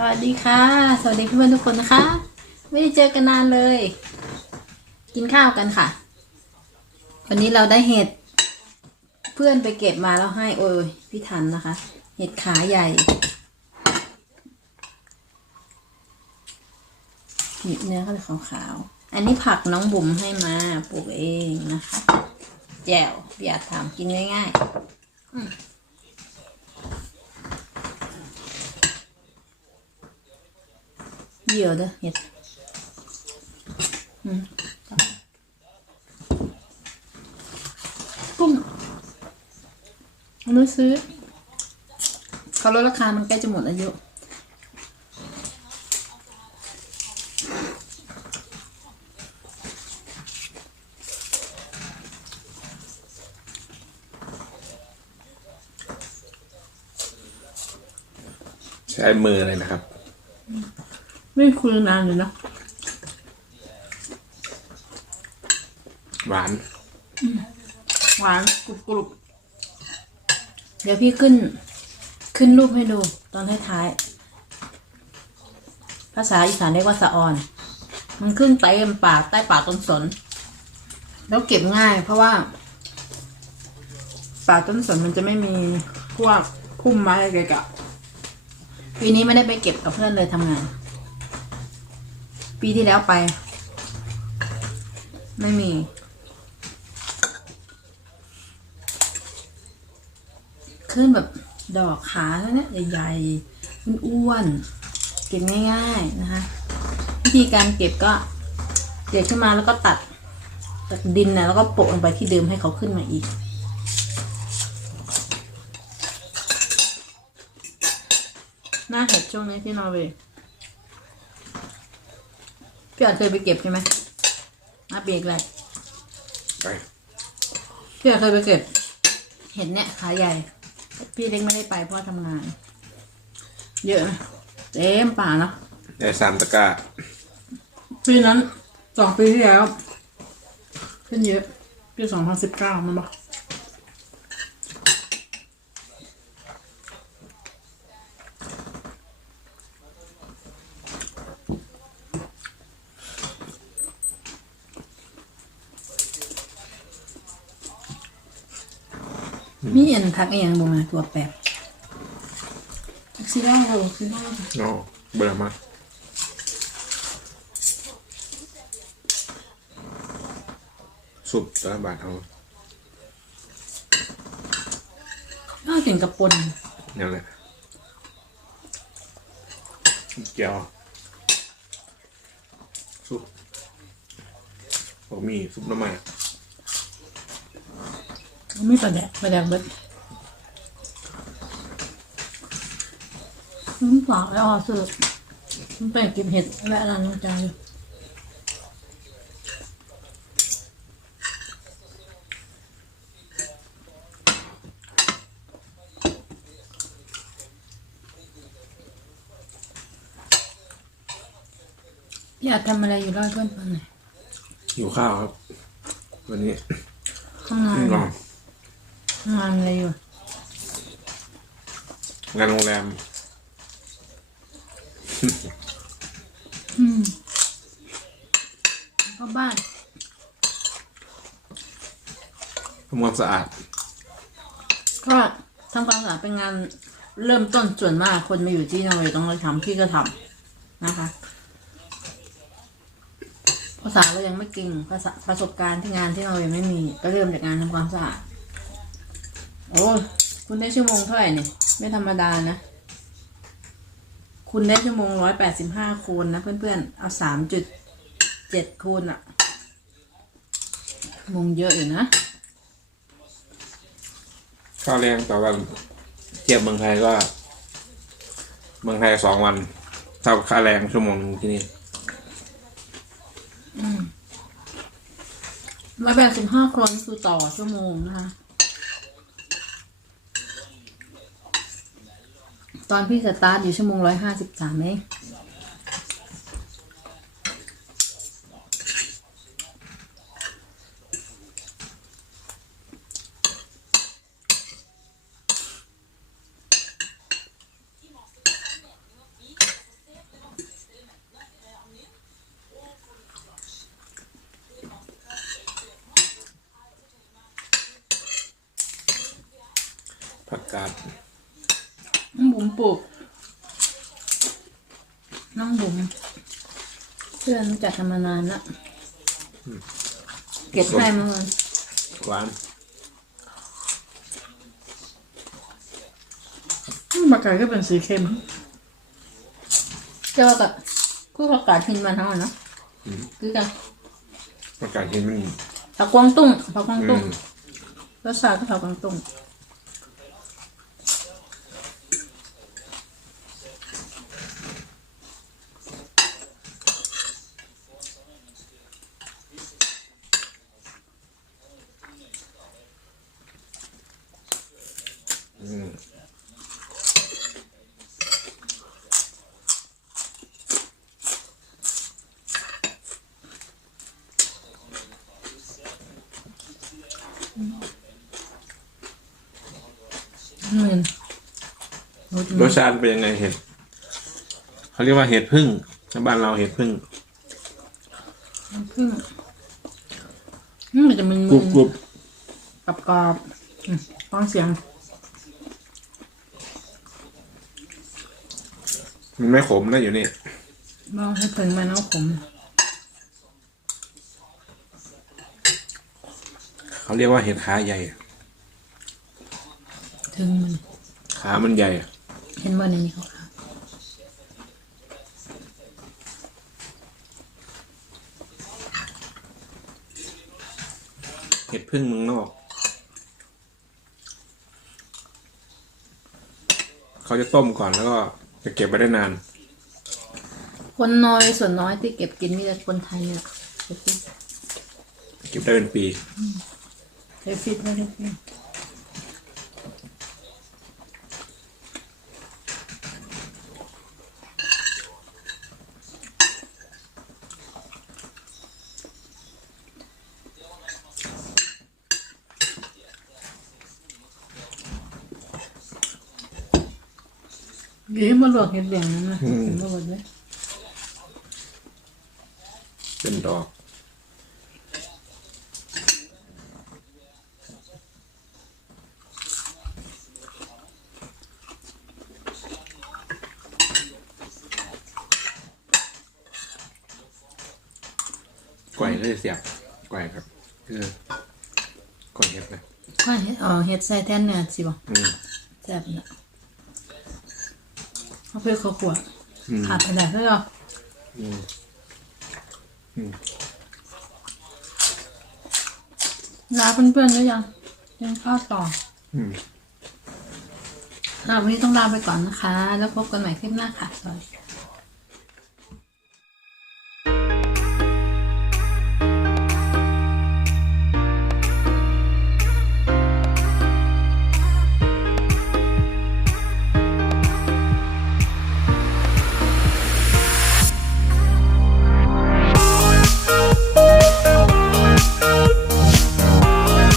สวัสดีค่ะ สวัสดีเพื่อนๆทุกคนนะคะ ไม่ได้เจอกันนานเลย กินข้าวกันค่ะ วันนี้เราได้เห็ด เพื่อนไปเก็บมาแล้วให้โอ้ยพี่ทันนะคะ เห็ดขาใหญ่นี่เนื้อเขาจะขาวๆ อันนี้ผักน้องบุ๋มให้มาปลูกเองนะคะ แจ่วอยากทำกินง่ายๆอืม เดี่ยวเด้อเห็ดอืมกุ้งอันนู้นซื้อ เขาลดราคา มันใกล้จะหมดอายุใช้มือเลยนะครับ ไม่คุยนานเลยเนอะหวาน หวานกรุบกรุบเดี๋ยวพี่ขึ้น ขึ้นรูปให้ดูตอนท้ายๆภาษาอีสานเรียกว่าสะออน มันขึ้นเต็มปากใต้ปากต้นสน แล้วเก็บง่าย เพราะว่าป่าต้นสนมันจะไม่มีพวกพุ่มไม้อะไรกะปีนี้ไม่ได้ไปเก็บกับเพื่อนเลยทำงาน ปีที่แล้วไป ไม่มี ขึ้นแบบดอกขาแล้วเนี่ยใหญ่ๆอ้วนๆเก็บง่าย ๆ นะคะ วิธีการเก็บก็เด็ดขึ้นมาแล้วก็ตัดจากดินนะแล้วก็โปะลงไปที่เดิมให้เขาขึ้นมาอีก หน้าเห็ดช่วงนี้ที่นอร์เวย์ พี่อาจเคยไปเก็บใช่ไหมหน้าปีกแรกไปพี่อาจเคยไปเก็บ เห็ดเนี่ยขาใหญ่ พี่เล็กไม่ได้ไปเพราะทำงาน เยอะนะเต็มป่าเนาะได้สามตะกร้าปีนั้นสองปีที่แล้วขึ้นเยอะปีสองพันสิบเก้ามันบอก มีอันทักอหย่างบ่มาตัวแปบทักซี่ได้เราคือได้โอ้เบื่อมากสุปตะบาทเอาน่าถึงกับปนอย่างไรเกี๊ยวซุปบะหมี่ซุปน้ำมัน ไม่ประแดกประแดกเบิดน้ำเปล่าแล้วอะสุดมันไปเก็บเห็ดแวะร้านน้องจายอยู่พี่อาจทำอะไรอยู่ร้อยเพื่อนฟังหน่อยหิวข้าวครับ วันนี้ทำงานเพิ่งนอนทำ งานอะไรอยู่งานโรงแรม อืมเข้าบ้าน ทำความสะอาด ก็ทำความสะอาดเป็นงานเริ่มต้นส่วนมากคนมาอยู่ที่นอร์เวย์ต้องเลยทำพี่ก็ทำนะคะ ภาษาเรายังไม่เก่งภาษาประสบการณ์ที่งานที่นอร์เวย์ไม่มี ก็เริ่มจากงานทำความสะอาด โอ้ยคุณได้ชั่วโมงเท่าไหร่เนี่ย ไม่ธรรมดานะ คุณได้ชั่วโมงร้อยแปดสิบห้าคูณนะเพื่อนๆ เอาสามจุดเจ็ดคูณอะชั่วโมงเยอะอยู่นะ ข้าวแรงต่อวัน เทียบเมืองไทยก็ เมืองไทยสองวันเท่าค่าแรงชั่วโมงหนึ่งที่นี่ร้อยแปดสิบห้าคนคือต่อชั่วโมงนะคะ ตอนพี่สตาร์ทอยู่ชั่วโมงร้อยห้าสิบสามไหมผักกาด น้องบุ๋มปลูก น้องบุ๋มเพื่อนรู้จักกันมานานละเก็บให้มาเลยหวานปากกาก็เป็นสีเข้ม เจ้ากับคู่ผักกาดพินมันทั้งหมดเนาะคือกันอากาศเย็นมันผักกวางตุ้งผักกวางอืตุ้งมรสชาติก็ผักกวางตุ้ง มหมื่นรสรสชาติเป็นยังไงเห็ดเขาเรียกว่าเห็ดพึ่งในบ้านเราเห็ดพึ่งพึ่งอืมมันจะมึนกรุบกรุบกับกรอบๆอืมฟังเสียง มันไม่ขมนะอยู่นี่ลองให้เพิ่งมาน้องผมเขาเรียกว่าเห็ดขาใหญ่ ถึงมัน ขามันใหญ่ เห็นว่าในนี้เขาค่ะเห็ดพึ่งเมืองนอก เขาจะต้มก่อนแล้วก็ จะเก็บไว้ได้นาน คนน้อยส่วนน้อยที่เก็บกินมีแต่คนไทยเนี่ยเก็บฟิตเก็บได้เป็นปี เก็บฟิตไม่ได้ฟิตเดี๋ยวมาลวกเห็ดเหลืองนั่นนะเห็นมาหมดเลยเป็นดอกไกวเลยเสียบไกวครับเออไกวเห็ดนะว่าเห็ดอ๋อเห็ดใส่แทนเนื้อสิบอกอืม แซ่บเนี่ย เอาเพื่อเขาขวดอืมขาดไปไหนก็ยออืมอืมลาเพื่อนๆหรือยังยังข้าวต่ออืมอะวันนี้ต้องลาไปก่อนนะคะ แล้วพบกันใหม่คลิปหน้าค่ะสวัสดีค่ะ